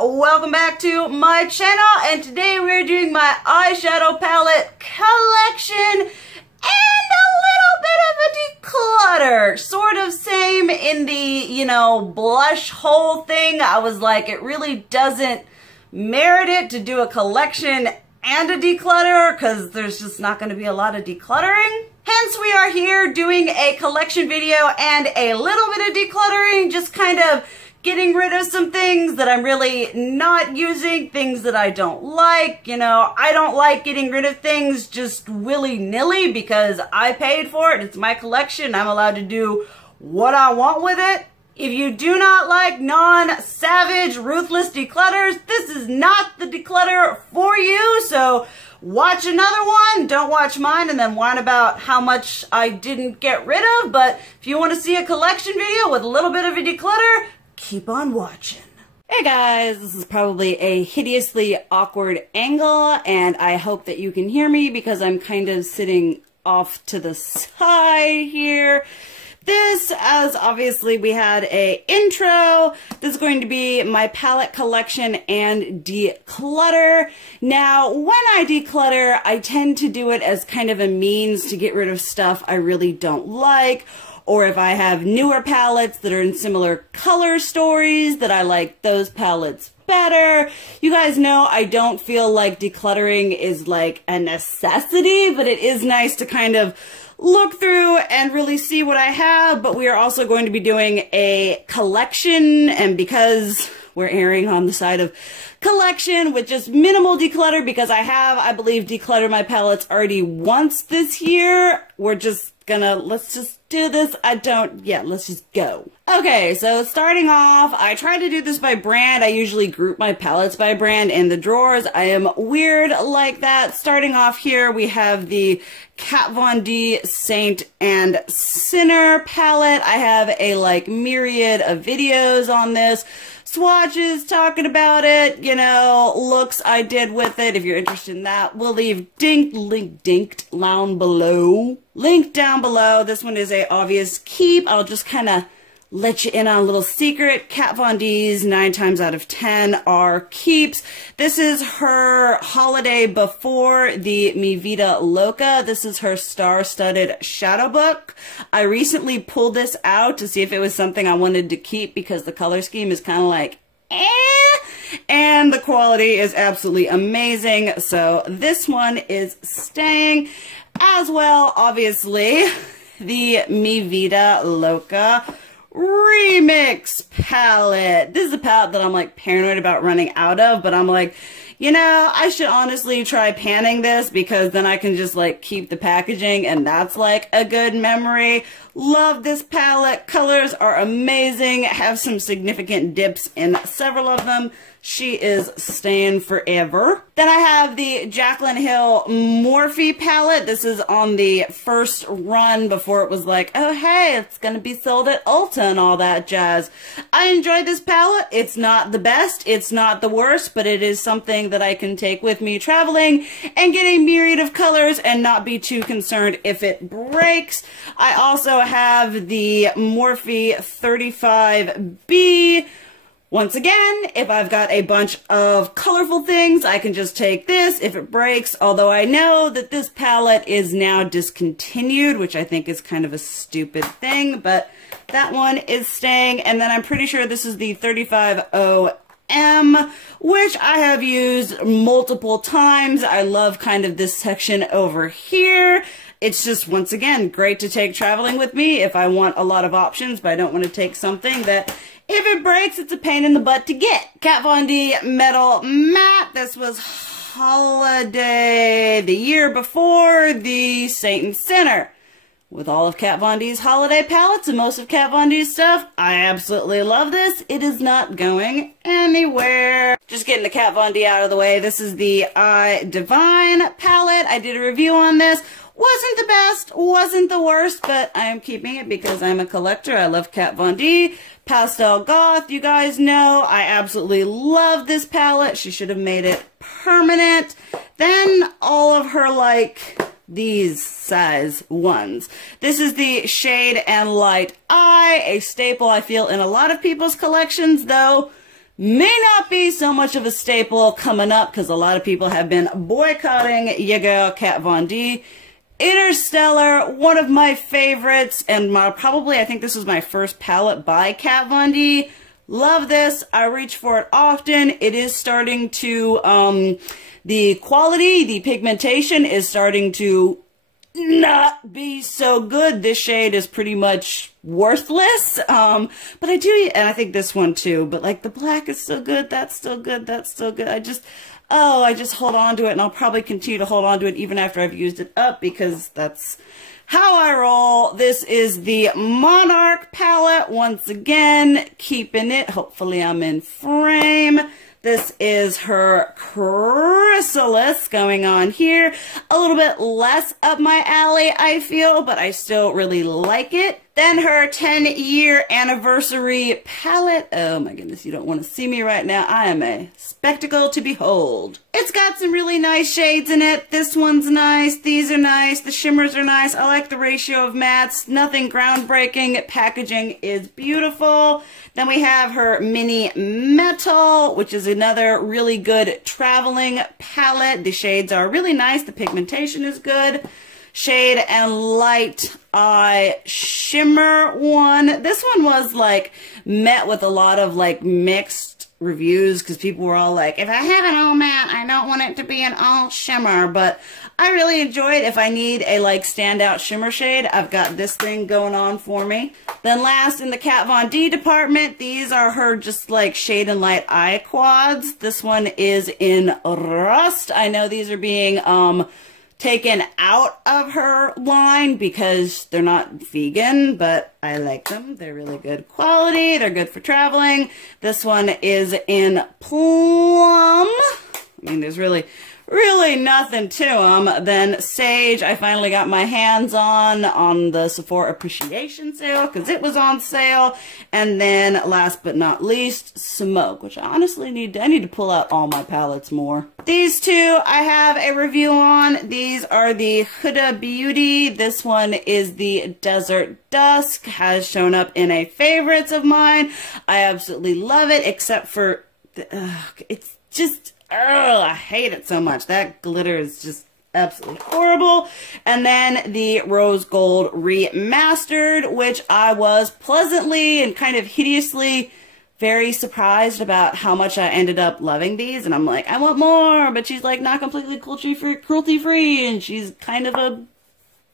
welcome back to my channel, and today we're doing my eyeshadow palette collection and a little bit of a declutter. Sort of same in the, blush hole thing. I was like, it really doesn't merit it to do a collection and a declutter because there's just not going to be a lot of decluttering. Hence, we are here doing a collection video and a little bit of decluttering, just kind of getting rid of some things that I'm really not using, things that I don't like. I don't like getting rid of things just willy-nilly because I paid for it. It's my collection. I'm allowed to do what I want with it. If you do not like non-savage, ruthless declutters, this is not the declutter for you. So watch another one. Don't watch mine and then whine about how much I didn't get rid of. But if you want to see a collection video with a little bit of a declutter, keep on watching. Hey guys, this is probably a hideously awkward angle, and I hope that you can hear me because I'm kind of sitting off to the side here. This, as obviously we had a intro, this is going to be my palette collection and declutter. Now, when I declutter, I tend to do it as kind of a means to get rid of stuff I really don't like, or if I have newer palettes that are in similar color stories that I like those palettes better. You guys know I don't feel like decluttering is like a necessity, but it is nice to kind of look through and really see what I have. But we are also going to be doing a collection, and because we're erring on the side of collection with just minimal declutter, because I have, I believe, decluttered my palettes already once this year, we're just gonna, let's just do this. Let's just go. Okay, so starting off, I try to do this by brand. I usually group my palettes by brand in the drawers. I am weird like that. Starting off here, we have the Kat Von D Saint and Sinner palette. I have a myriad of videos on this. Swatches talking about it, looks I did with it. If you're interested in that, we'll leave link down below. Link down below. This one is a obvious keep. I'll just kind of let you in on a little secret. Kat Von D's 9 times out of 10 are keeps. This is her holiday before the Mi Vida Loca. This is her star-studded shadow book. I recently pulled this out to see if it was something I wanted to keep because the color scheme is kind of like, and the quality is absolutely amazing. So this one is staying. As well, obviously, the Mi Vida Loca Remix palette. This is a palette that I'm paranoid about running out of, but I'm like, I should honestly try panning this because then I can just keep the packaging, and that's a good memory. Love this palette. Colors are amazing. Have some significant dips in several of them. She is staying forever. Then I have the Jaclyn Hill Morphe palette. This is on the first run before it was oh hey, it's gonna be sold at Ulta and all that jazz. I enjoyed this palette. It's not the best, it's not the worst, but it is something that I can take with me traveling and get a myriad of colors and not be too concerned if it breaks. I also have the Morphe 35B. Once again, if I've got a bunch of colorful things, I can just take this if it breaks, although I know that this palette is now discontinued, which I think is kind of a stupid thing, but that one is staying. And then I'm pretty sure this is the 35OM, which I have used multiple times. I love kind of this section over here. It's just, once again, great to take traveling with me if I want a lot of options, but I don't want to take something that, if it breaks, it's a pain in the butt to get. Kat Von D Metal Matte. This was holiday the year before the Saint and Sinner. With all of Kat Von D's holiday palettes and most of Kat Von D's stuff, I absolutely love this. It is not going anywhere. Just getting the Kat Von D out of the way. This is the I Divine palette. I did a review on this. Wasn't the best, wasn't the worst, but I am keeping it because I'm a collector. I love Kat Von D. Pastel Goth, you guys know. I absolutely love this palette. She should have made it permanent. Then all of her, these size ones. This is the Shade and Light Eye, a staple I feel in a lot of people's collections, though may not be so much of a staple coming up because a lot of people have been boycotting your girl Kat Von D. Interstellar, one of my favorites, and I think this was my first palette by Kat Von D. Love this. I reach for it often. It is starting to, the quality, the pigmentation is starting to not be so good. This shade is pretty much worthless. But I do, and I think this one too, but like the black is still good. That's still good. That's still good. I just hold on to it, and I'll probably continue to hold on to it even after I've used it up because that's how I roll. This is the Monarch Palette. Once again, keeping it. Hopefully I'm in frame. This is her Chrysalis going on here. A little bit less up my alley, I feel, but I still really like it. Then her 10-year anniversary palette. Oh my goodness, you don't want to see me right now. I am a spectacle to behold. It's got some really nice shades in it. This one's nice. These are nice. The shimmers are nice. I like the ratio of mattes. Nothing groundbreaking. Packaging is beautiful. Then we have her Mini Metal, which is another really good traveling palette. The shades are really nice. The pigmentation is good. Shade and Light Eye Shimmer one. This one was like met with a lot of like mixed reviews because people were all like, if I have an all matte, I don't want it to be an all shimmer, but I really enjoy it. If I need a like standout shimmer shade, I've got this thing going on for me. Then last in the Kat Von D department, these are her just like Shade and Light Eye Quads. This one is in Rust. I know these are being taken out of her line because they're not vegan, but I like them. They're really good quality. They're good for traveling. This one is in Plum. I mean, there's really nothing to them. Then Sage, I finally got my hands on the Sephora Appreciation Sale because it was on sale. And then last but not least, Smoke, which I honestly need to pull out all my palettes more. These two I have a review on. These are the Hooda Beauty. This one is the Desert Dusk, has shown up in a favorites of mine. I absolutely love it, except for, it's just, I hate it so much. That glitter is just absolutely horrible. And then the Rose Gold Remastered, which I was pleasantly and kind of hideously very surprised about how much I ended up loving these. And I'm like, I want more, but she's like not completely cruelty free, and she's kind of a,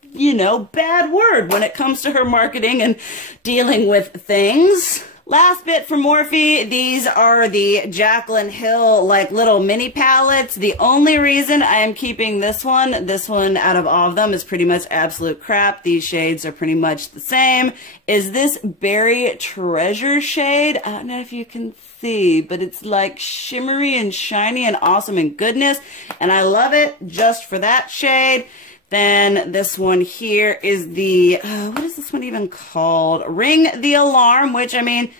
you know, bad word when it comes to her marketing and dealing with things. Last bit from Morphe, these are the Jaclyn Hill like little mini palettes. The only reason I am keeping this one out of all of them is pretty much absolute crap. These shades are pretty much the same. Is this Berry Treasure shade? I don't know if you can see, but it's like shimmery and shiny and awesome and goodness. And I love it just for that shade. Then this one here is the, what is this one even called? Ring the Alarm, which, I mean,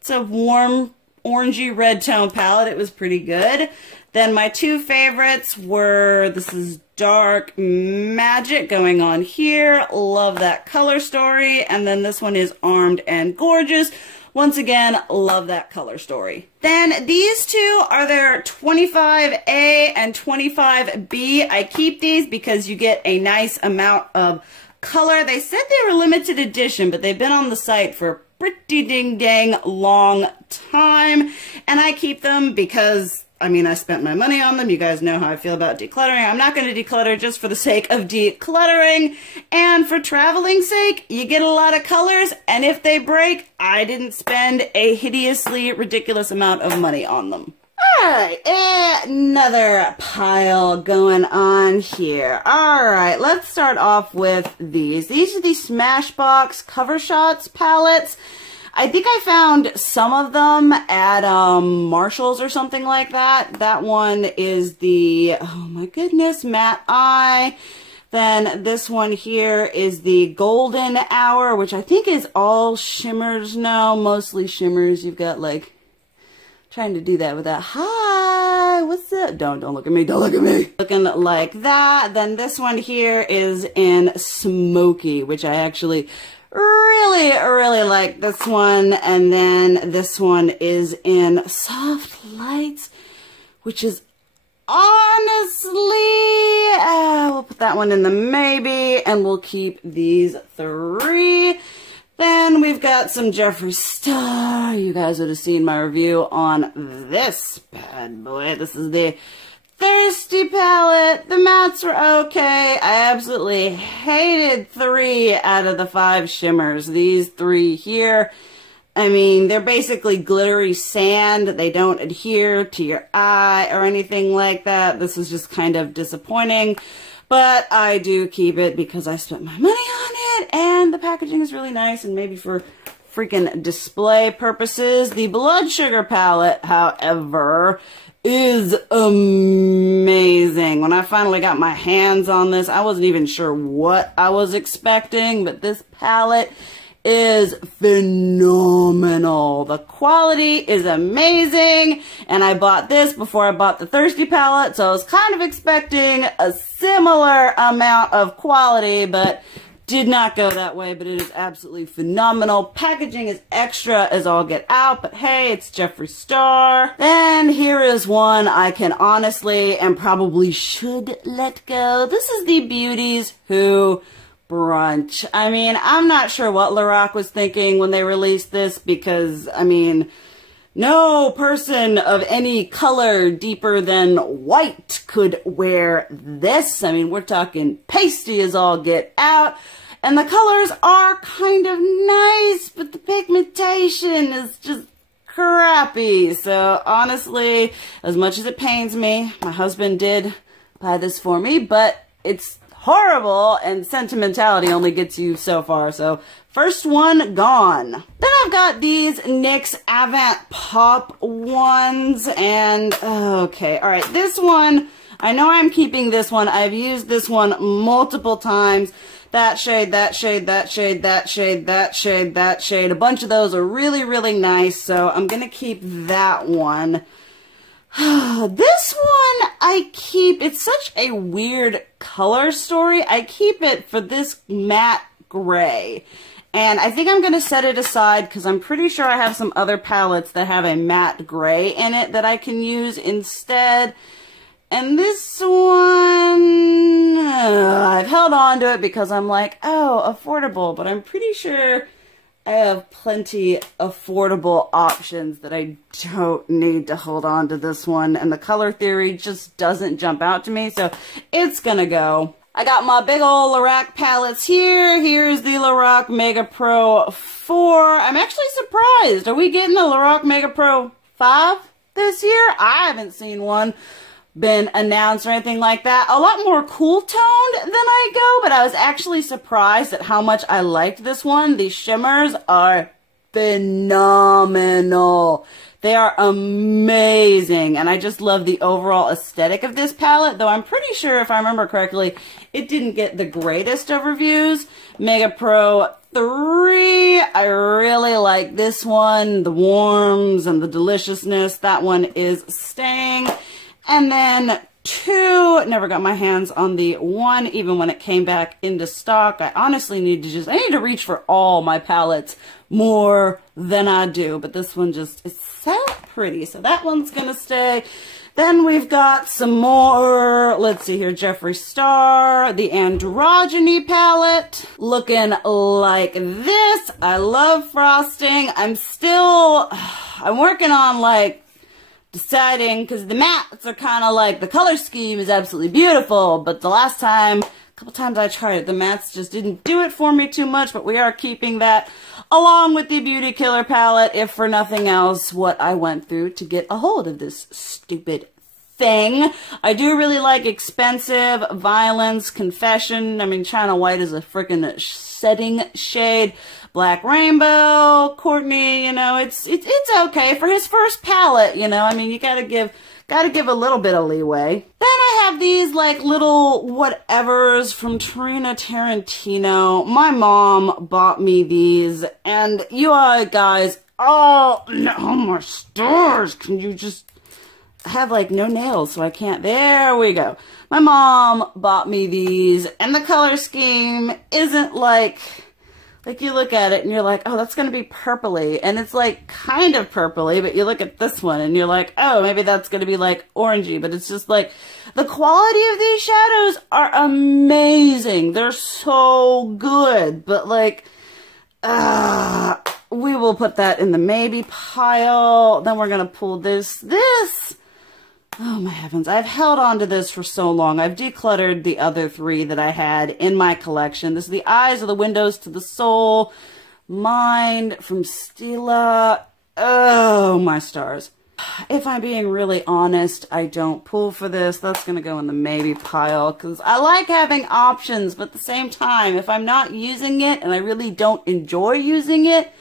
it's a warm orangey red tone palette. It was pretty good. Then my two favorites were, this is Dark Magic going on here. Love that color story. And then this one is Armed and Gorgeous. Once again, love that color story. Then these two are their 25A and 25B. I keep these because you get a nice amount of color. They said they were limited edition, but they've been on the site for a pretty ding-dang long time. And I keep them because, I mean, I spent my money on them. You guys know how I feel about decluttering. I'm not going to declutter just for the sake of decluttering. And for traveling sake, you get a lot of colors. And if they break, I didn't spend a hideously ridiculous amount of money on them. Alright, another pile going on here. Alright, let's start off with these. These are the Smashbox Cover Shots palettes. I think I found some of them at Marshall's or something like that. That one is the, oh my goodness, Matte Eye. Then this one here is the Golden Hour, which I think is all shimmers now, mostly shimmers. You've got like, trying to do that with that, hi, what's up? Don't look at me, don't look at me. Looking like that. Then this one here is in Smoky, which I actually really like this one. And then this one is in Soft Lights, which is honestly, we'll put that one in the maybe, and we'll keep these three. Then we've got some Jeffree Star. You guys would have seen my review on this bad boy. This is the Thirsty palette. The mattes were okay. I absolutely hated 3 out of the 5 shimmers. These 3 here, I mean, they're basically glittery sand. They don't adhere to your eye or anything like that. This is just kind of disappointing. But I do keep it because I spent my money on it. And the packaging is really nice, and maybe for freaking display purposes. The Blood Sugar palette, however, is amazing. When I finally got my hands on this, I wasn't even sure what I was expecting, but this palette is phenomenal. The quality is amazing, and I bought this before I bought the Thirsty palette, so I was kind of expecting a similar amount of quality, but did not go that way. But it is absolutely phenomenal. Packaging is extra as all get out, but hey, it's Jeffree Star. Then here is one I can honestly and probably should let go. This is the Beauties Who Brunch. I mean, I'm not sure what Lorac was thinking when they released this, because, I mean, no person of any color deeper than white could wear this. I mean, we're talking pasty as all get out. And the colors are kind of nice, but the pigmentation is just crappy. So honestly, as much as it pains me, my husband did buy this for me, but it's horrible, and sentimentality only gets you so far. So first one gone. Then I've got these NYX Event Pop ones, and okay, all right, this one, I know I'm keeping this one. I've used this one multiple times. That shade, that shade, that shade, that shade, that shade, that shade. A bunch of those are really, really nice, so I'm gonna keep that one. This one I keep, it's such a weird color story. I keep it for this matte gray. And I think I'm going to set it aside because I'm pretty sure I have some other palettes that have a matte gray in it that I can use instead. And this one, I've held on to it because I'm like, oh, affordable. But I'm pretty sure I have plenty affordable options that I don't need to hold on to this one. And the color theory just doesn't jump out to me, so it's gonna go. I got my big old Lorac palettes here. Here's the Lorac Mega Pro 4. I'm actually surprised. Are we getting a Lorac Mega Pro 5 this year? I haven't seen one been announced or anything like that. A lot more cool toned than I go, but I was actually surprised at how much I liked this one. These shimmers are phenomenal. They are amazing, and I just love the overall aesthetic of this palette, though I'm pretty sure, if I remember correctly, it didn't get the greatest of reviews. Mega Pro 3, I really like this one. The warms and the deliciousness, that one is staying. And then 2, never got my hands on the 1, even when it came back into stock. I honestly need to reach for all my palettes more than I do. But this one just is so pretty. So that one's going to stay. Then we've got some more, let's see here, Jeffree Star, the Androgyny palette, looking like this. I love frosting. I'm working on like deciding, because the mattes are kind of like, the color scheme is absolutely beautiful, but the last time, a couple times I tried it, the mattes just didn't do it for me too much, but we are keeping that along with the Beauty Killer palette, if for nothing else, what I went through to get a hold of this stupid thing. I do really like Expensive, Violence, Confession. I mean, China White is a freaking setting shade. Black Rainbow, Courtney, you know, it's okay for his first palette, you know. I mean, you gotta give a little bit of leeway. Then I have these like little whatevers from Tarina Tarantino. My mom bought me these, and you guys, oh no, my stars, can you just, I have like no nails, so I can't, there we go. My mom bought me these, and the color scheme isn't like Like you look at it and you're like, oh, that's going to be purpley. And it's like kind of purpley, but you look at this one and you're like, oh, maybe that's going to be like orangey. But it's just like the quality of these shadows are amazing. They're so good. But like, we will put that in the maybe pile. Then we're going to pull this. Oh my heavens, I've held on to this for so long. I've decluttered the other three that I had in my collection. This is the Eyes of the Windows to the Soul. Mind from Stila. Oh my stars. If I'm being really honest, I don't pull for this. That's going to go in the maybe pile because I like having options, but at the same time, if I'm not using it and I really don't enjoy using it,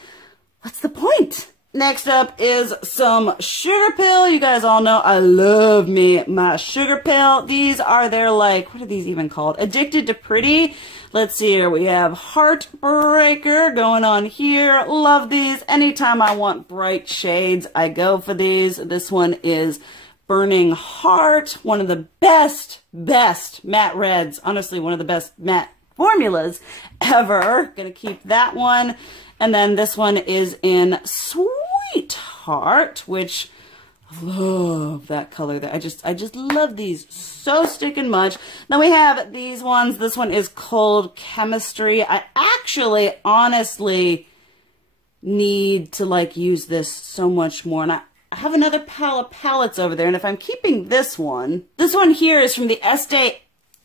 what's the point? Next up is some Sugarpill. You guys all know I love me my Sugarpill. These are their, like, what are these even called? Addicted to Pretty. Let's see here. We have Heartbreaker going on here. Love these. Anytime I want bright shades, I go for these. This one is Burning Heart. One of the best matte reds. Honestly, one of the best matte formulas ever. Gonna keep that one. And then this one is in Sweetheart, which I love that color there. I just love these so sticking much. Then we have these ones. This one is Cold Chemistry. I actually honestly need to like use this so much more. And I have another pile of palettes over there. And if I'm keeping this one here is from the Estee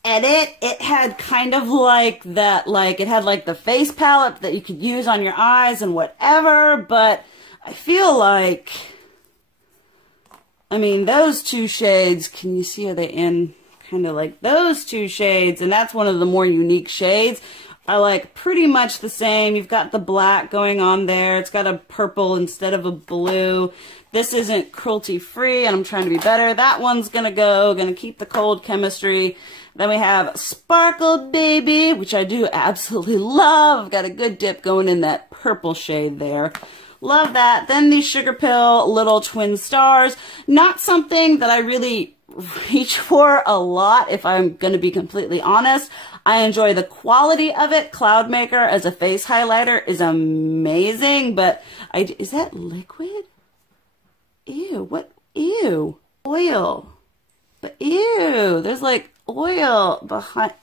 Edit. It had kind of like that, like it had like the face palette that you could use on your eyes and whatever, but I feel like, I mean, those two shades, can you see, are they in kind of like those two shades? And that's one of the more unique shades. I like pretty much the same. You've got the black going on there. It's got a purple instead of a blue. This isn't cruelty free and I'm trying to be better. That one's gonna keep the Cold Chemistry. Then we have Sparkle Baby, which I do absolutely love. I've got a good dip going in that purple shade there. Love that. Then the Sugarpill Little Twin Stars. Not something that I really reach for a lot, if I'm going to be completely honest. I enjoy the quality of it. Cloudmaker as a face highlighter is amazing, but is that liquid? Ew, what? Ew. Oil. But ew, there's like oil behind.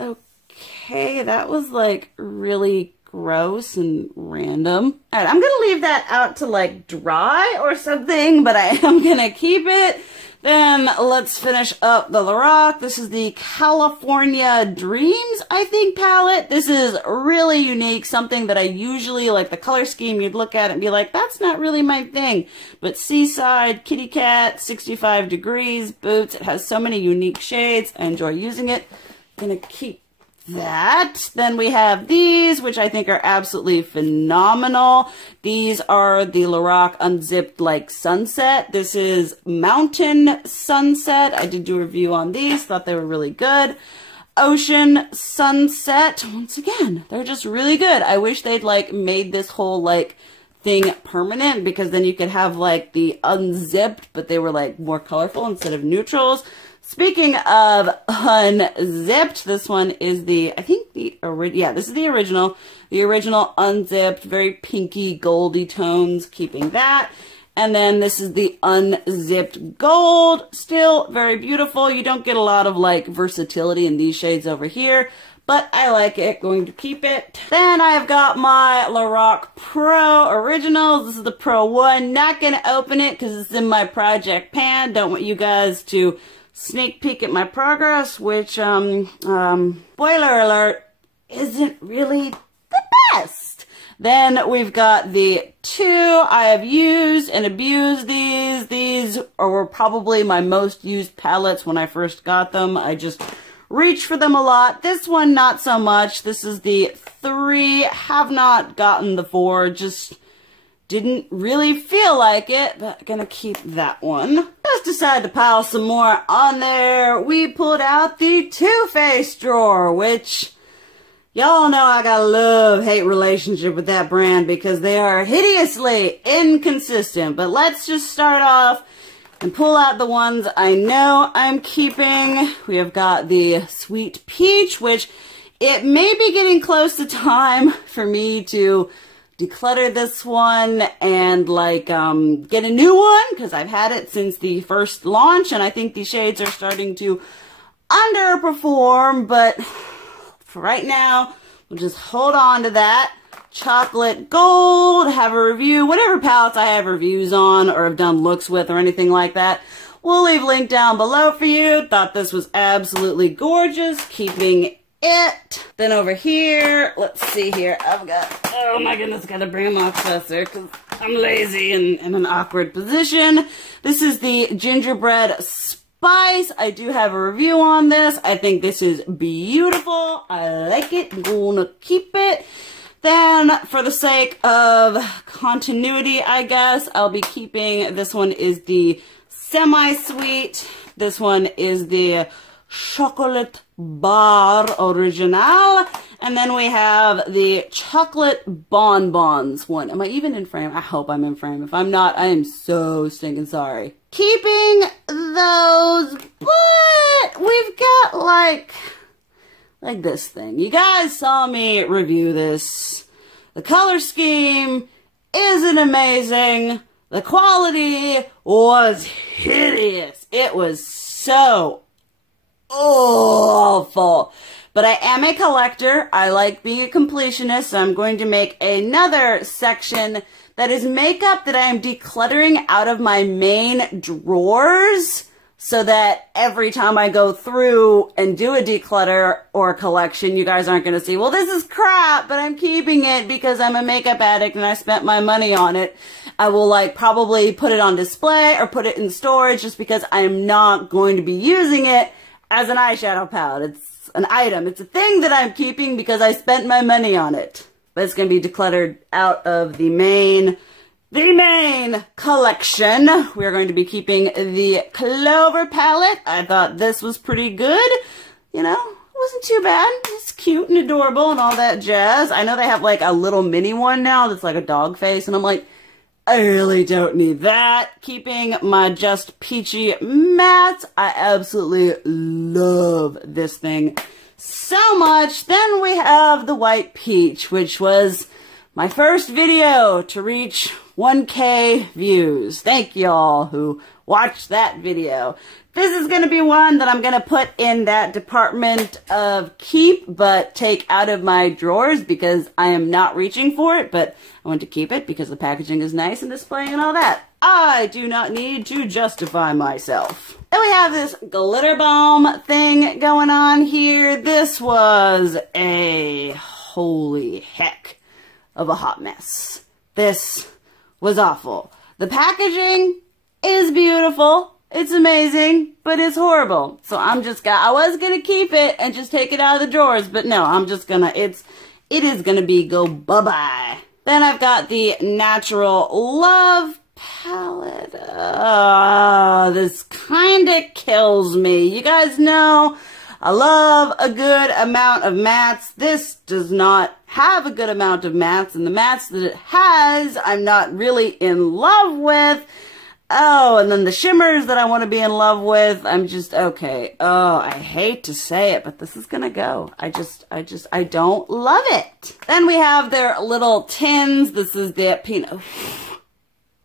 Okay, that was like really gross and random. All right, I'm gonna leave that out to like dry or something, but I am gonna keep it. Then let's finish up the Lorac. This is the California Dreams, I think, palette. This is really unique, something that I usually, like the color scheme, you'd look at it and be like, that's not really my thing. But Seaside, Kitty Cat, 65 Degrees, Boots, it has so many unique shades. I enjoy using it. Gonna keep that. Then we have these, which I think are absolutely phenomenal. These are the Lorac Unzipped like Sunset. This is Mountain Sunset. I did do a review on these, thought they were really good. Ocean Sunset. Once again, they're just really good. I wish they'd like made this whole like thing permanent, because then you could have like the unzipped, but they were like more colorful instead of neutrals. Speaking of unzipped, this one is the, I think the original, yeah, this is the original unzipped, very pinky, goldy tones, keeping that. And then this is the unzipped gold, still very beautiful. You don't get a lot of like versatility in these shades over here, but I like it, going to keep it. Then I've got my Lorac Pro Originals. This is the Pro 1. Not gonna open it because it's in my project pan. Don't want you guys to sneak peek at my progress, which, spoiler alert, isn't really the best. Then we've got the two. I have used and abused these. These were probably my most used palettes when I first got them. I just reach for them a lot. This one, not so much. This is the 3. Have not gotten the 4. Just didn't really feel like it, but gonna keep that one. Just decided to pile some more on there. We pulled out the Too Faced drawer, which y'all know I got a love-hate relationship with that brand because they are hideously inconsistent. But let's just start off and pull out the ones I know I'm keeping. We have got the Sweet Peach, which It may be getting close to time for me to declutter this one and like get a new one, because I've had it since the first launch and I think these shades are starting to underperform, but for right now we'll just hold on to that. Chocolate Gold, have a review, whatever palettes I have reviews on or have done looks with or anything like that, we'll leave a link down below for you. Thought this was absolutely gorgeous, keeping it. Then over here, let's see here, I've got, oh my goodness, gotta bring them off closer because I'm lazy and in an awkward position. This is the Gingerbread Spice. I do have a review on this. I think this is beautiful. I like it. I'm gonna keep it. Then, for the sake of continuity, I guess, I'll be keeping, this one is the semi-sweet. This one is the Chocolate Bar Original. And then we have the Chocolate Bonbons one. Am I even in frame? I hope I'm in frame. If I'm not, I am so stinking sorry. Keeping those, but we've got like this thing. You guys saw me review this. The color scheme isn't amazing. The quality was hideous. It was so awful. But I am a collector. I like being a completionist, so I'm going to make another section that is makeup that I am decluttering out of my main drawers, so that every time I go through and do a declutter or a collection, you guys aren't going to see, well, this is crap, but I'm keeping it because I'm a makeup addict and I spent my money on it. I will like probably put it on display or put it in storage just because I'm not going to be using it as an eyeshadow palette. It's an item. It's a thing that I'm keeping because I spent my money on it. But it's going to be decluttered out of the main collection. We're going to be keeping the Clover palette. I thought this was pretty good. You know, it wasn't too bad. It's cute and adorable and all that jazz. I know they have like a little mini one now that's like a dog face, and I'm like, I really don't need that. Keeping my Just Peachy matte. I absolutely love this thing so much. Then we have the White Peach, which was my first video to reach 1K views. Thank y'all who watched that video. This is going to be one that I'm going to put in that department of keep, but take out of my drawers because I am not reaching for it, but I want to keep it because the packaging is nice and displaying and all that. I do not need to justify myself. Then we have this glitter bomb thing going on here. This was a holy heck of a hot mess. This was awful. The packaging is beautiful. It's amazing, but it's horrible. So I was gonna keep it and just take it out of the drawers, but no, I'm just gonna, it is gonna be go bye-bye. Then I've got the Natural Love palette. This kinda kills me. You guys know I love a good amount of mattes. This does not have a good amount of mattes, and the mattes that it has, I'm not really in love with. Oh, and then the shimmers that I want to be in love with, I'm just, okay. Oh, I hate to say it, but this is gonna go. I don't love it. Then we have their little tins. This is the peanut,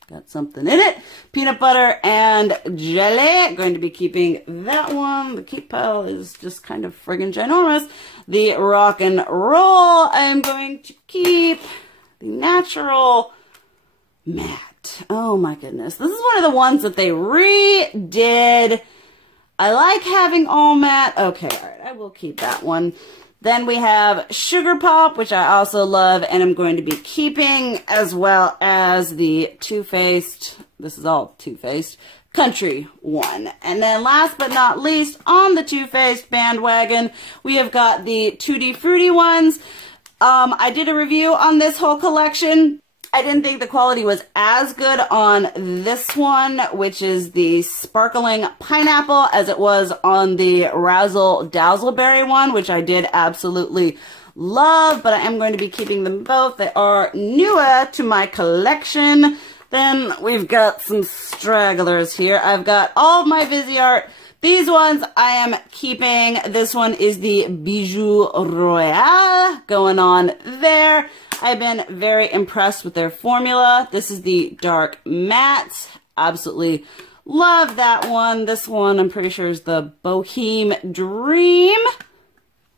got something in it. Peanut butter and jelly. Going to be keeping that one. The keep pile is just kind of friggin' ginormous. The rock and roll, I'm going to keep. The natural matte. Oh my goodness. This is one of the ones that they redid. I like having all matte. Okay, alright, I will keep that one. Then we have Sugar Pop, which I also love, and I'm going to be keeping, as well as the Too Faced, this is all Too Faced, Country one. And then last but not least, on the Too Faced bandwagon, we have got the Tutti Frutti ones. I did a review on this whole collection. I didn't think the quality was as good on this one, which is the Sparkling Pineapple, as it was on the Razzle Dazzleberry one, which I did absolutely love, but I am going to be keeping them both. They are newer to my collection. Then we've got some stragglers here. I've got all of my Viseart These ones I am keeping. This one is the Bijou Royale going on there. I've been very impressed with their formula. This is the dark matte. Absolutely love that one. This one I'm pretty sure is the Boheme Dream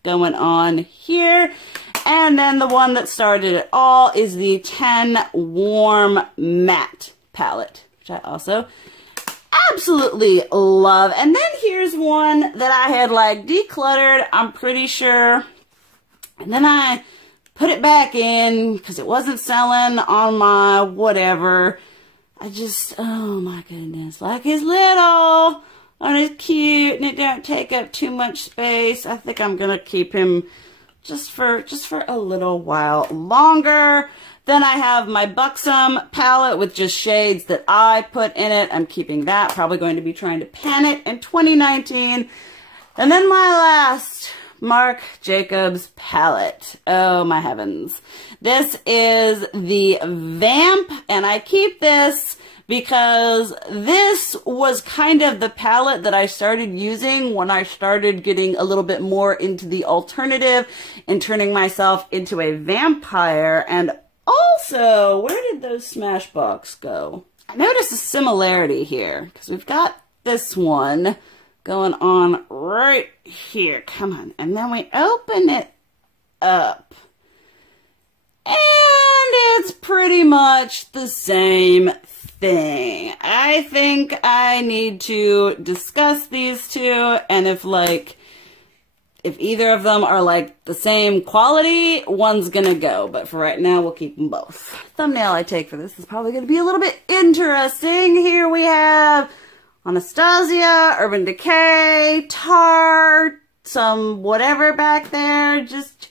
going on here. And then the one that started it all is the 10 Warm Matte palette, which I also absolutely love. And then here's one that I had like decluttered, I'm pretty sure. And then I put it back in because it wasn't selling on my whatever. I just, oh my goodness, like it's little and it's cute and it don't take up too much space. I think I'm gonna keep him just for a little while longer. Then I have my Buxom palette with just shades that I put in it. I'm keeping that. Probably going to be trying to pan it in 2019. And then my last Marc Jacobs palette. Oh my heavens. This is the Vamp, and I keep this because this was kind of the palette that I started using when I started getting a little bit more into the alternative and turning myself into a vampire. And also, where did those Smashbox go? I noticed a similarity here because we've got this one going on right here. Come on. And then we open it up. And it's pretty much the same thing. I think I need to discuss these two, and if either of them are like the same quality, one's gonna go. But for right now, we'll keep them both. Thumbnail I take for this is probably gonna be a little bit interesting. Here we have Anastasia, Urban Decay, Tarte, some whatever back there. Just,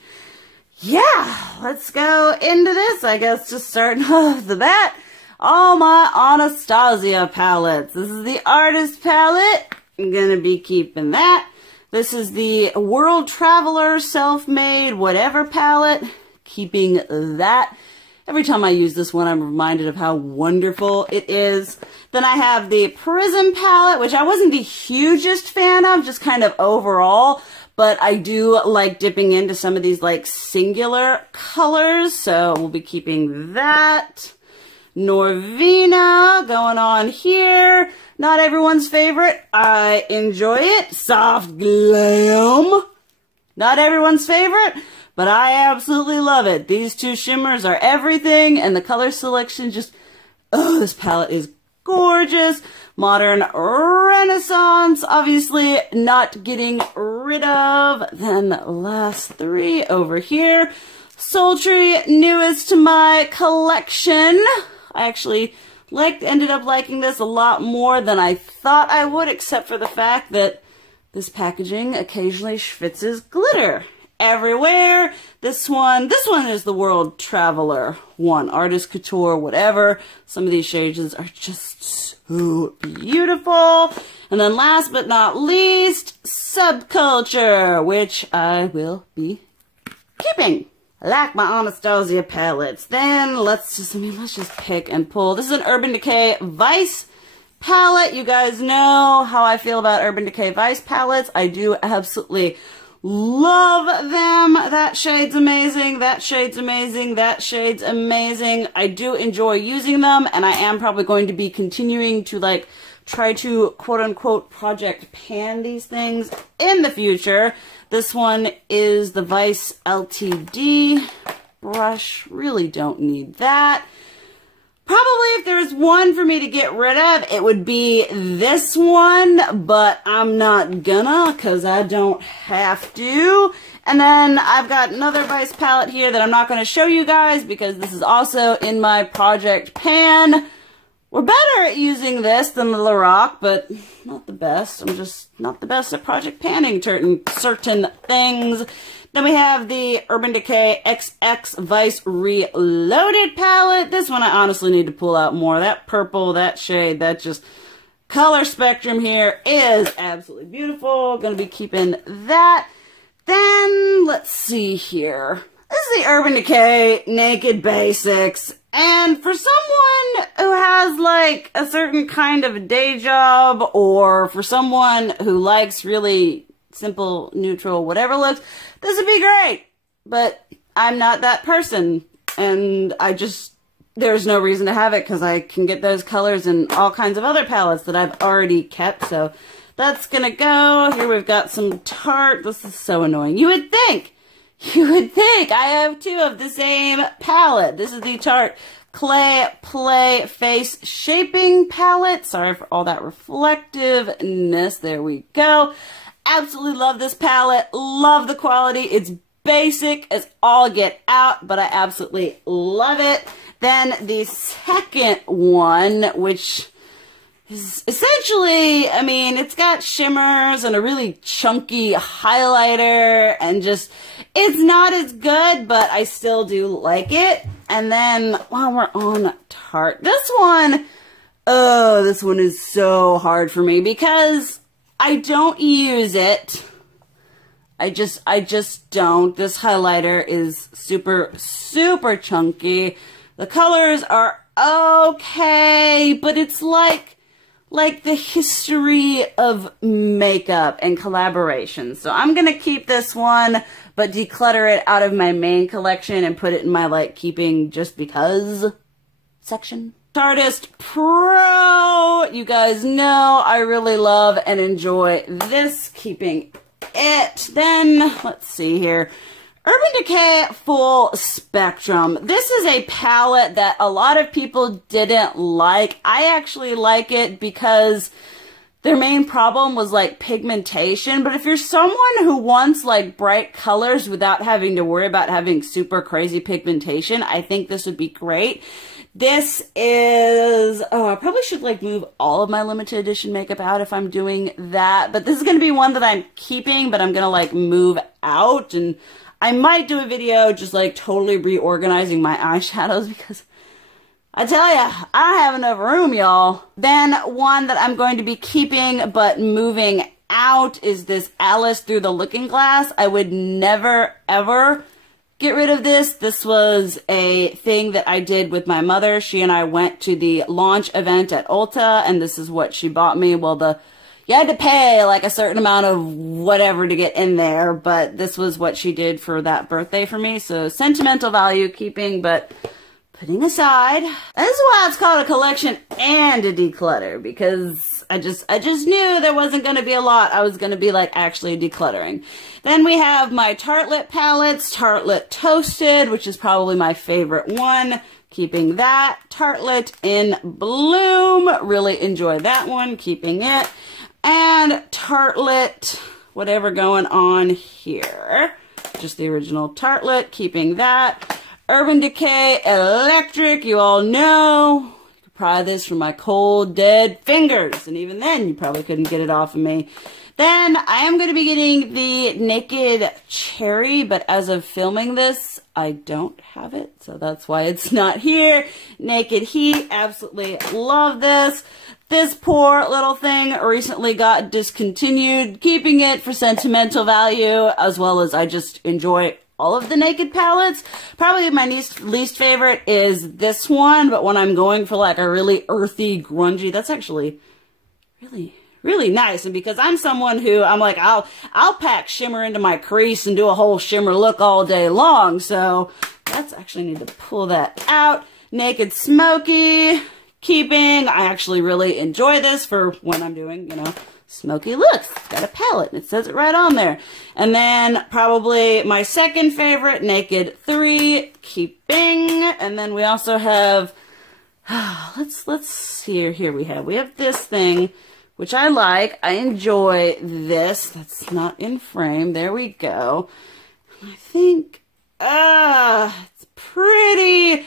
yeah, let's go into this. I guess just starting off the bat, all my Anastasia palettes. This is the Artist palette. I'm gonna be keeping that. This is the World Traveler Self-Made Whatever palette. Keeping that. Every time I use this one, I'm reminded of how wonderful it is. Then I have the Prism palette, which I wasn't the hugest fan of, just kind of overall. But I do like dipping into some of these like singular colors. So we'll be keeping that. Norvina going on here. Not everyone's favorite. I enjoy it. Soft Glam. Not everyone's favorite, but I absolutely love it. These two shimmers are everything, and the color selection just, oh, this palette is gorgeous. Modern Renaissance, obviously not getting rid of. Then the last three over here. Sultry, newest to my collection. I actually ended up liking this a lot more than I thought I would, except for the fact that this packaging occasionally schwitzes glitter everywhere. This one is the World Traveler one, Artist Couture, whatever. Some of these shades are just so beautiful. And then last but not least, Subculture, which I will be keeping. I like my Anastasia palettes. Then let's just pick and pull. This is an Urban Decay Vice palette. You guys know how I feel about Urban Decay Vice palettes. I do absolutely love them. That shade's amazing. That shade's amazing. That shade's amazing. I do enjoy using them, and I am probably going to be continuing to like try to quote unquote project pan these things in the future. This one is the Vice LTD brush. Really don't need that. Probably if there was one for me to get rid of, it would be this one, but I'm not gonna because I don't have to. And then I've got another Vice palette here that I'm not going to show you guys because this is also in my project pan. We're better at using this than the Lorac, but not the best. I'm just not the best at project panning certain things. Then we have the Urban Decay XX Vice Reloaded palette. This one I honestly need to pull out more. That purple, that shade, that just color spectrum here is absolutely beautiful. Gonna be keeping that. Then let's see here. This is the Urban Decay Naked Basics And for someone who has like a certain kind of day job, or for someone who likes really simple, neutral, whatever looks, this would be great. But I'm not that person, and there's no reason to have it because I can get those colors in all kinds of other palettes that I've already kept. So that's gonna go. Here we've got some Tarte. This is so annoying. You would think I have two of the same palette. This is the Tarte Clay Play Face Shaping Palette. Sorry for all that reflectiveness. There we go. Absolutely love this palette. Love the quality. It's basic as all get out, but I absolutely love it. Then the second one, which is essentially, I mean, it's got shimmers and a really chunky highlighter, and just, it's not as good, but I still do like it. And then while we're on Tarte, this one is so hard for me because I don't use it. I just don't. This highlighter is super, super chunky. The colors are okay, but it's like the history of makeup and collaboration. So I'm going to keep this one, but declutter it out of my main collection and put it in my like keeping just because section. Artist Pro. You guys know I really love and enjoy this, keeping it. Then let's see here. Urban Decay Full Spectrum. This is a palette that a lot of people didn't like. I actually like it because their main problem was like pigmentation. But if you're someone who wants like bright colors without having to worry about having super crazy pigmentation, I think this would be great. This is, I probably should like move all of my limited edition makeup out if I'm doing that. But this is going to be one that I'm keeping, but I'm going to like move out, and I might do a video just like totally reorganizing my eyeshadows because I tell ya, I don't have enough room, y'all. Then one that I'm going to be keeping but moving out is this Alice Through the Looking Glass. I would never ever get rid of this. This was a thing that I did with my mother. She and I went to the launch event at Ulta, and this is what she bought me. Well, you had to pay like a certain amount of whatever to get in there, but this was what she did for that birthday for me. So sentimental value, keeping, but putting aside. This is why it's called a collection and a declutter, because I just knew there wasn't going to be a lot. I was going to be like actually decluttering. Then we have my Tartelette palettes, Tartelette Toasted, which is probably my favorite one. Keeping that. Tartelette in Bloom, really enjoy that one, keeping it. And Tartelette, whatever going on here. Just the original Tartelette, keeping that. Urban Decay Electric, you all know. You could pry this from my cold, dead fingers. And even then, you probably couldn't get it off of me. Then I am going to be getting the Naked Cherry, but as of filming this, I don't have it. So that's why it's not here. Naked Heat, absolutely love this. This poor little thing recently got discontinued, keeping it for sentimental value, as well as I just enjoy all of the Naked palettes. Probably my least favorite is this one, but when I'm going for like a really earthy, grungy, that's actually really nice. And because I'm someone who, I'm like, I'll pack shimmer into my crease and do a whole shimmer look all day long. So that's actually need to pull that out. Naked Smoky, keeping. I actually really enjoy this for when I'm doing, you know, smoky looks. It's got a palette and it says it right on there. And then probably my second favorite, Naked 3, keeping. And then we also have, let's see here we have this thing, which I like. I enjoy this. That's not in frame. There we go. I think, it's pretty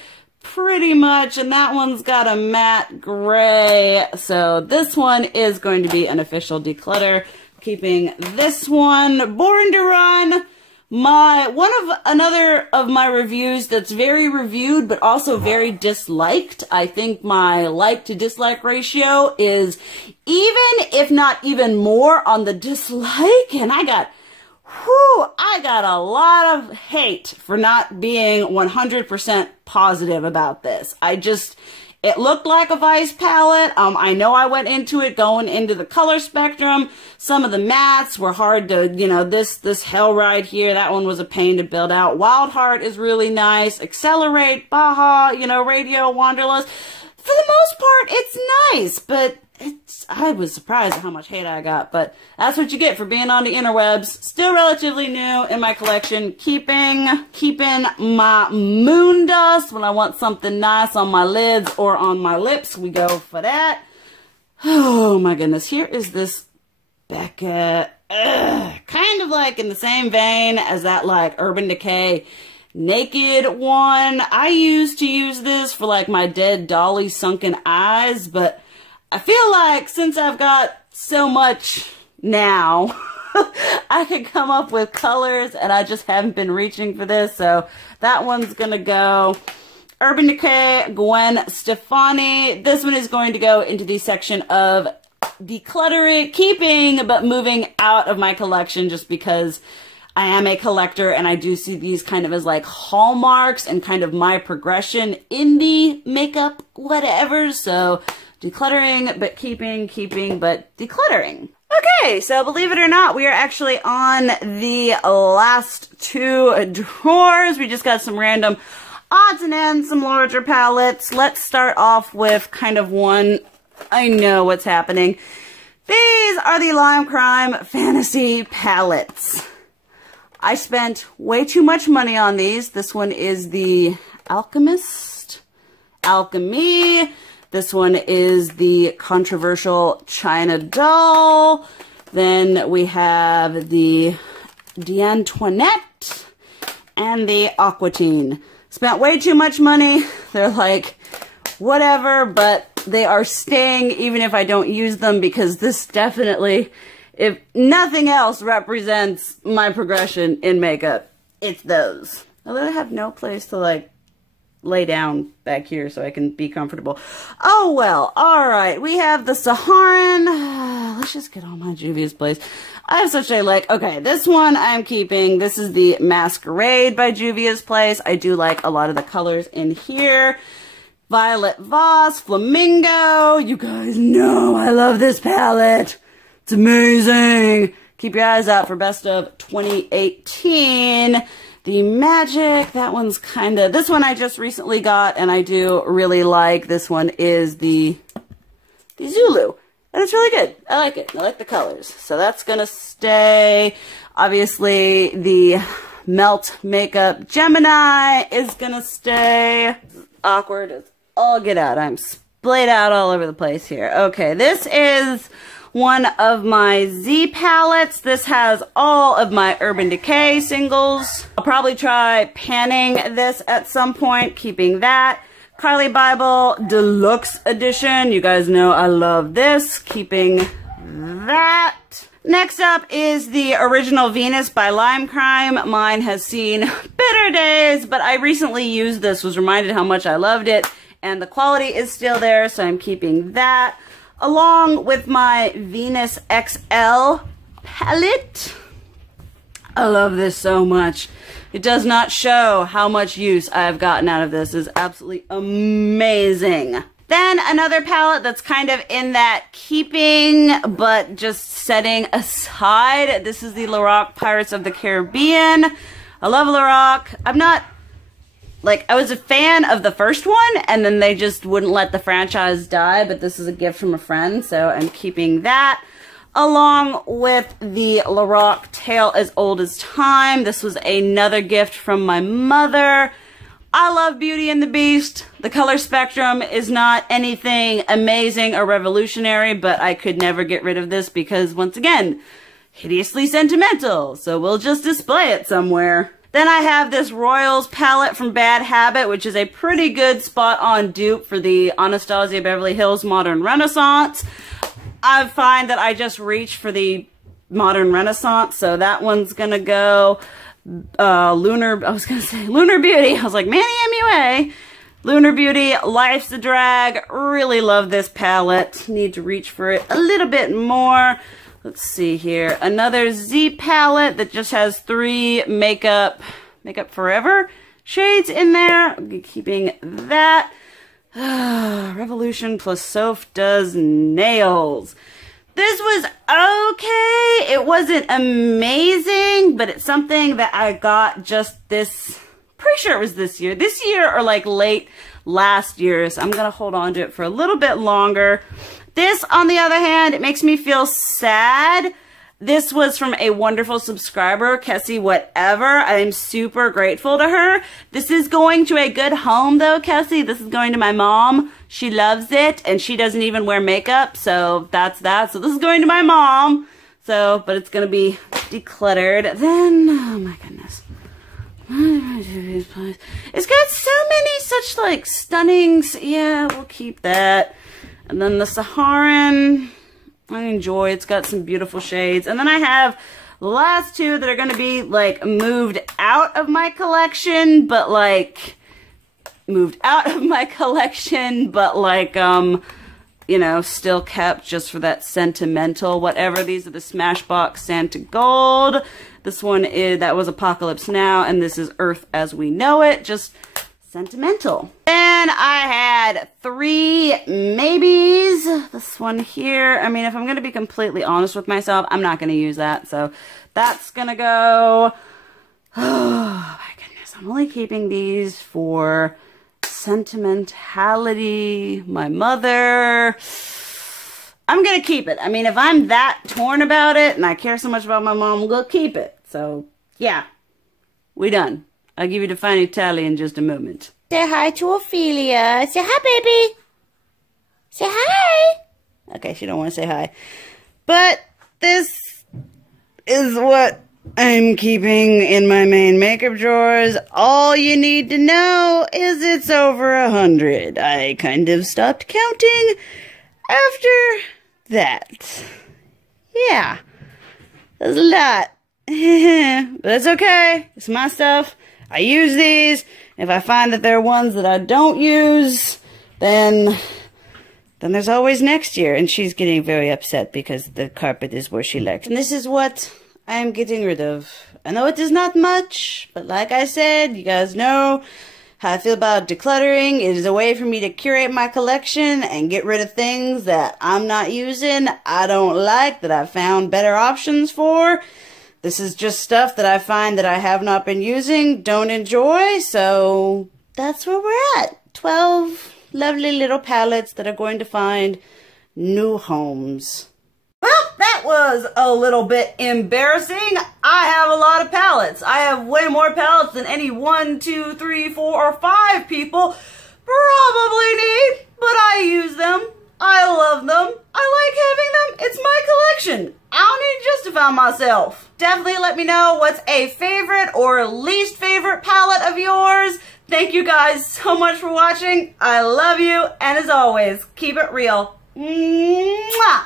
much, and that one's got a matte gray. So this one is going to be an official declutter. Keeping this one, Born to Run. Another of my reviews that's very reviewed, but also very disliked. I think my like to dislike ratio is even, if not even more, on the dislike. And I got Whew, I got a lot of hate for not being 100% positive about this. It looked like a Vice palette. I know I went into it going into the color spectrum. Some of the mattes were hard to, you know, this Hell right here, that one was a pain to build out. Wild Heart is really nice. Accelerate, Baja, you know, Radio, Wanderlust. For the most part, it's nice, but I was surprised at how much hate I got, but that's what you get for being on the interwebs. Still relatively new in my collection. Keeping my moon dust when I want something nice on my lids or on my lips. We go for that. Oh my goodness. Here is this Becca. Kind of like in the same vein as that like Urban Decay Naked one. I used to use this for like my dead Dolly sunken eyes, but I feel like since I've got so much now, I could come up with colors and I just haven't been reaching for this. So that one's going to go. Urban Decay, Gwen, Stefani. This one is going to go into the section of decluttering, keeping, but moving out of my collection just because I am a collector and I do see these kind of as like hallmarks and kind of my progression in the makeup, whatever. So decluttering, but keeping, but decluttering. Okay, so believe it or not, we are actually on the last two drawers. We just got some random odds and ends, some larger palettes. Let's start off with kind of one, I know what's happening. These are the Lime Crime Fantasy palettes. I spent way too much money on these. This one is the Alchemy. This one is the controversial China Doll. Then we have the D'Antoinette and the Aquatine. Spent way too much money. They're like, whatever, but they are staying even if I don't use them because this definitely, if nothing else represents my progression in makeup, it's those. Although I have no place to like lay down back here so I can be comfortable. Oh well, alright. We have the Saharan. Let's just get on my Juvia's Place. I have such a like, okay, this one I'm keeping. This is the Masquerade by Juvia's Place. I do like a lot of the colors in here. Violet Voss, Flamingo. You guys know I love this palette. It's amazing. Keep your eyes out for Best of 2018. The Magic, that one's kind of, this one I just recently got and I do really like. This one is the Zulu. And it's really good. I like it. I like the colors. So that's going to stay. Obviously, the Melt Makeup Gemini is going to stay. Awkward as all get out. I'm splayed out all over the place here. Okay, this is one of my Z palettes. This has all of my Urban Decay singles. I'll probably try panning this at some point, keeping that. Carly Bible Deluxe Edition. You guys know I love this, keeping that. Next up is the Original Venus by Lime Crime. Mine has seen better days, but I recently used this, was reminded how much I loved it, and the quality is still there, so I'm keeping that. Along with my Venus XL palette. I love this so much. It does not show how much use I have gotten out of this. It's absolutely amazing. Then another palette that's kind of in that keeping, but just setting aside. This is the Lorac Pirates of the Caribbean. I love Lorac. I'm not, like, I was a fan of the first one, and then they just wouldn't let the franchise die, but this is a gift from a friend, so I'm keeping that. Along with the Lorac Tale as Old as Time. This was another gift from my mother. I love Beauty and the Beast. The color spectrum is not anything amazing or revolutionary, but I could never get rid of this because, once again, hideously sentimental. So we'll just display it somewhere. Then I have this Royals palette from Bad Habit, which is a pretty good spot-on dupe for the Anastasia Beverly Hills Modern Renaissance. I find that I just reach for the Modern Renaissance, so that one's gonna go. Lunar Beauty. I was like, Manny MUA. Lunar Beauty, Life's a Drag. Really love this palette. Need to reach for it a little bit more. Let's see here. Another Z palette that just has 3 Makeup Forever shades in there. I'll be keeping that. Revolution plus Soph does nails. This was okay. It wasn't amazing, but it's something that I got just this, pretty sure it was this year. This year or like late last year. So I'm going to hold on to it for a little bit longer. This, on the other hand, it makes me feel sad. This was from a wonderful subscriber, Kessie Whatever. I'm super grateful to her. This is going to a good home though, Kessie. This is going to my mom. She loves it and she doesn't even wear makeup, so that's that. So this is going to my mom. So, but it's going to be decluttered. Then, oh my goodness. It's got so many such like stunning, yeah, we'll keep that. And then the Saharan, I enjoy. It's got some beautiful shades. And then I have the last 2 that are going to be like moved out of my collection, but like you know, still kept just for that sentimental whatever. These are the Smashbox Santa Gold. This one is, that was Apocalypse Now, and this is Earth as We Know It. Just sentimental. Then I had 3 maybes. This one here, I mean, if I'm going to be completely honest with myself, I'm not going to use that. So that's going to go. Oh my goodness. I'm only keeping these for sentimentality. My mother. I'm going to keep it. I mean, if I'm that torn about it and I care so much about my mom, we'll keep it. So yeah, we done. I'll give you the final tally in just a moment. Say hi to Ophelia. Say hi, baby. Say hi. Okay, she don't want to say hi. But this is what I'm keeping in my main makeup drawers. All you need to know is it's over 100. I kind of stopped counting after that. Yeah, that's a lot. But that's okay. It's my stuff. I use these. If I find that there are ones that I don't use, then there's always next year. And she's getting very upset because the carpet is where she likes. And this is what I am getting rid of. I know it is not much, but like I said, you guys know how I feel about decluttering. It is a way for me to curate my collection and get rid of things that I'm not using, I don't like, that I found better options for. This is just stuff that I find that I have not been using, don't enjoy, so that's where we're at. 12 lovely little palettes that are going to find new homes. Well, that was a little bit embarrassing. I have a lot of palettes. I have way more palettes than any 1, 2, 3, 4, or 5 people probably need, but I use them. I love them. I like having them. It's my collection. I don't need to justify myself. Definitely let me know what's a favorite or least favorite palette of yours. Thank you guys so much for watching. I love you. And as always, keep it real. Mwah!